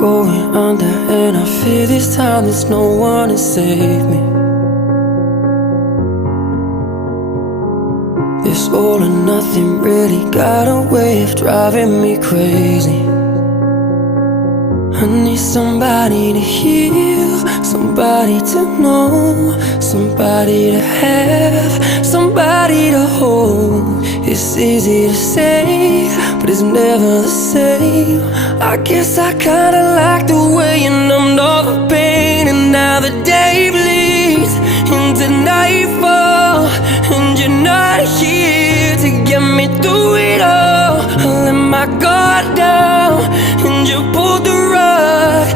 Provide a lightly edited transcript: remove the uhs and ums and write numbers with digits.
going under, and I fear this time there's no one to save me. This all or nothing really got a way of driving me crazy. I need somebody to heal, somebody to know, somebody to have, somebody to hold. It's easy to say, but it's never the same. I guess I kinda like the way you numbed all the pain, and now the day bleeds into nightfall, and you're not here to get me through it all. I let my guard down, and you pulled the rug.